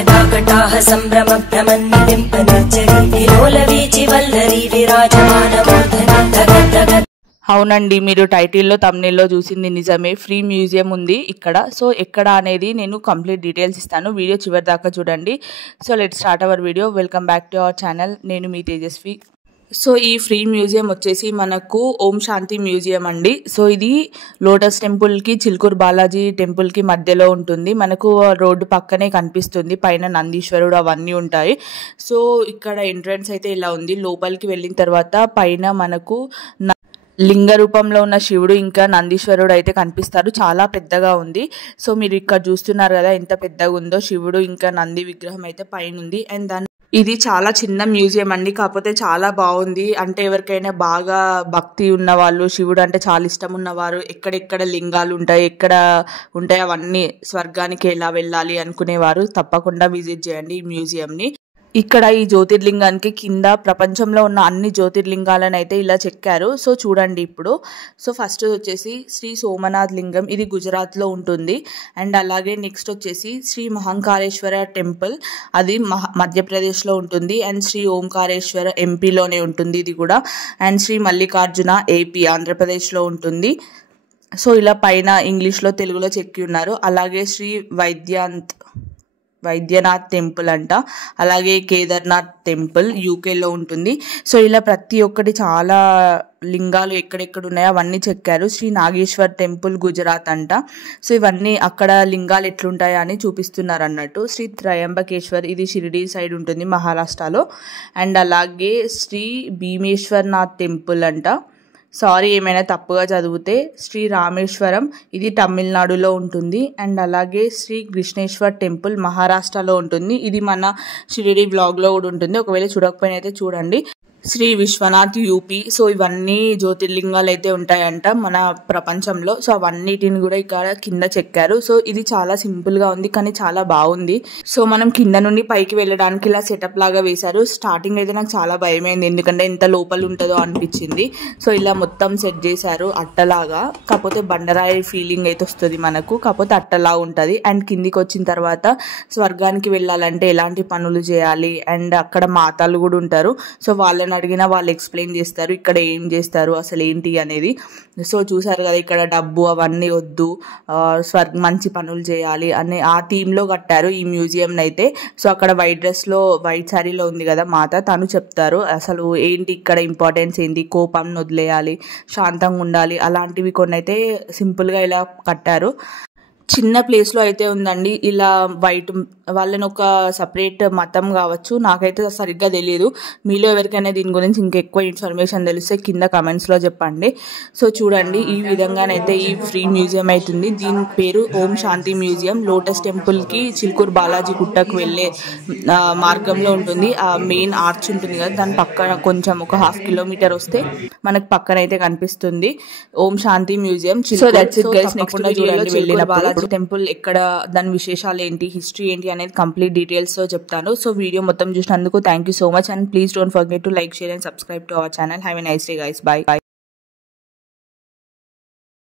जटाकटाह सम्भ्रमभ्रमन्निलिम्पनिर्झरी विलोलवीचि वल्लरी विराजमानमूर्धनि। అవునండి, మీరు టైటిల్లో తమ్నెయిల్లో చూసింది నిజమే. ఫ్రీ మ్యూజియం ఉంది ఇక్కడ. సో ఎక్కడ అనేది నేను కంప్లీట్ డీటెయిల్స్ ఇస్తాను, వీడియో చివరి దాకా చూడండి. So let start our video. Welcome back to our channel. నేను మీ తేజస్వి. సో ఈ ఫ్రీ మ్యూజియం వచ్చేసి మనకు ఓం శాంతి మ్యూజియం అండి. సో ఇది లోటస్ టెంపుల్కి, చిలుకూరు బాలాజీ టెంపుల్కి మధ్యలో ఉంటుంది. మనకు రోడ్డు పక్కనే కనిపిస్తుంది. పైన నందీశ్వరుడు అవన్నీ ఉంటాయి. సో ఇక్కడ ఎంట్రన్స్ అయితే ఇలా ఉంది. లోపలికి వెళ్ళిన తర్వాత పైన మనకు లింగ రూపంలో ఉన్న శివుడు ఇంకా నందీశ్వరుడు అయితే కనిపిస్తారు. చాలా పెద్దగా ఉంది. సో మీరు ఇక్కడ చూస్తున్నారు కదా ఎంత పెద్దగా ఉందో. శివుడు ఇంకా నంది విగ్రహం అయితే పైన ఉంది. అండ్ ఇది చాలా చిన్న మ్యూజియం అండి, కాకపోతే చాలా బాగుంది. అంటే ఎవరికైనా బాగా భక్తి ఉన్న వాళ్ళు, శివుడు అంటే చాలా ఇష్టం ఉన్నవారు, ఎక్కడెక్కడ లింగాలు ఉంటాయి, ఎక్కడ ఉంటాయి అవన్నీ, స్వర్గానికి ఎలా వెళ్ళాలి అనుకునేవారు తప్పకుండా విజిట్ చేయండి ఈ మ్యూజియంని. ఇక్కడ ఈ జ్యోతిర్లింగానికి కింద ప్రపంచంలో ఉన్న అన్ని జ్యోతిర్లింగాలను అయితే ఇలా చెక్కారు. సో చూడండి ఇప్పుడు. సో ఫస్ట్ వచ్చేసి శ్రీ సోమనాథ్ లింగం, ఇది గుజరాత్లో ఉంటుంది. అండ్ అలాగే నెక్స్ట్ వచ్చేసి శ్రీ మహంకాళేశ్వర టెంపుల్, అది మధ్యప్రదేశ్లో ఉంటుంది. అండ్ శ్రీ ఓంకారేశ్వర ఎంపీలోనే ఉంటుంది ఇది కూడా. అండ్ శ్రీ మల్లికార్జున ఏపీ ఆంధ్రప్రదేశ్లో ఉంటుంది. సో ఇలా పైన ఇంగ్లీష్లో తెలుగులో చెక్కి ఉన్నారు. అలాగే శ్రీ వైద్యనాథ్ టెంపుల్ అంట. అలాగే కేదార్నాథ్ టెంపుల్ యూకేలో ఉంటుంది. సో ఇలా ప్రతి ఒక్కటి చాలా లింగాలు ఎక్కడెక్కడ ఉన్నాయో అవన్నీ చెక్కారు. శ్రీ నాగేశ్వర్ టెంపుల్ గుజరాత్ అంట. సో ఇవన్నీ అక్కడ లింగాలు ఎట్లుంటాయో అని చూపిస్తున్నారు అన్నట్టు. శ్రీ త్రయంబకేశ్వర్, ఇది షిరిడి సైడ్ ఉంటుంది మహారాష్ట్రలో. అండ్ అలాగే శ్రీ భీమేశ్వర్నాథ్ టెంపుల్ అంట. సారీ ఏమైనా తప్పుగా చదివితే. శ్రీ రామేశ్వరం, ఇది తమిళనాడులో ఉంటుంది. అండ్ అలాగే శ్రీ కృష్ణేశ్వర్ టెంపుల్ మహారాష్ట్రలో ఉంటుంది. ఇది మన షిరిడి బ్లాగ్లో కూడా ఉంటుంది, ఒకవేళ చూడకపోయినా అయితే చూడండి. శ్రీ విశ్వనాథ్ యూపీ. సో ఇవన్నీ జ్యోతిర్లింగాలు అయితే ఉంటాయంట మన ప్రపంచంలో. సో అవన్నిటిని కూడా ఇక్కడ కింద చెక్కారు. సో ఇది చాలా సింపుల్గా ఉంది కానీ చాలా బాగుంది. సో మనం కింద నుండి పైకి వెళ్ళడానికి ఇలా సెటప్ లాగా వేశారు. స్టార్టింగ్ అయితే నాకు చాలా భయమైంది, ఎందుకంటే ఎంత లోపల ఉంటుందో అనిపించింది. సో ఇలా మొత్తం సెట్ చేశారు అట్టలాగా, కాకపోతే బండరాయి ఫీలింగ్ అయితే వస్తుంది మనకు, కాకపోతే అట్టలా ఉంటుంది. అండ్ కిందికి వచ్చిన తర్వాత స్వర్గానికి వెళ్ళాలంటే ఎలాంటి పనులు చేయాలి, అండ్ అక్కడ మాతాలు కూడా ఉంటారు. సో వాళ్ళని అడిగినా వాళ్ళు ఎక్స్ప్లెయిన్ చేస్తారు ఇక్కడ ఏం చేస్తారు అసలు ఏంటి అనేది. సో చూసారు కదా ఇక్కడ డబ్బు అవన్నీ వద్దు, మంచి పనులు చేయాలి అనే ఆ థీమ్లో కట్టారు ఈ మ్యూజియం అయితే. సో అక్కడ వైట్ డ్రెస్లో, వైట్ శారీలో ఉంది కదా మాత, తను చెప్తారు అసలు ఏంటి ఇక్కడ ఇంపార్టెన్స్ ఏంటి, కోపం వదిలేయాలి, శాంతంగా ఉండాలి, అలాంటివి కొన్ని అయితే సింపుల్గా ఇలా కట్టారు. చిన్న ప్లేస్లో అయితే ఉందండి. ఇలా వైట్ వాళ్ళని ఒక సపరేట్ మతం కావచ్చు, నాకైతే సరిగ్గా తెలియదు. మీలో ఎవరికైనా దీని గురించి ఇంకెక్కువ ఇన్ఫర్మేషన్ తెలిస్తే కింద కమెంట్స్లో చెప్పండి. సో చూడండి ఈ విధంగానైతే ఈ ఫ్రీ మ్యూజియం అవుతుంది. దీని పేరు ఓం శాంతి మ్యూజియం. లోటస్ టెంపుల్కి చిలుకూరు బాలాజీ గుట్టకు వెళ్ళే మార్గంలో ఉంటుంది. ఆ మెయిన్ ఆర్చ్ ఉంటుంది కదా, దాని పక్కన కొంచెం ఒక 1/2 కిలోమీటర్ వస్తే మనకు పక్కన అయితే కనిపిస్తుంది Om Shanti museum. So that's it guys. Next వీడియోలో వెళ్ళిన బాలాజీ టెంపుల్ ఎక్కడ, దాని విశేషాలు ఏంటి, హిస్టరీ ఏంటి అనేది కంప్లీట్ డీటెయిల్స్ తో చెప్తాను. సో వీడియో మొత్తం చూసినందుకు thank you so much. And please don't forget to like, share and subscribe to our channel. Have a nice day guys. By.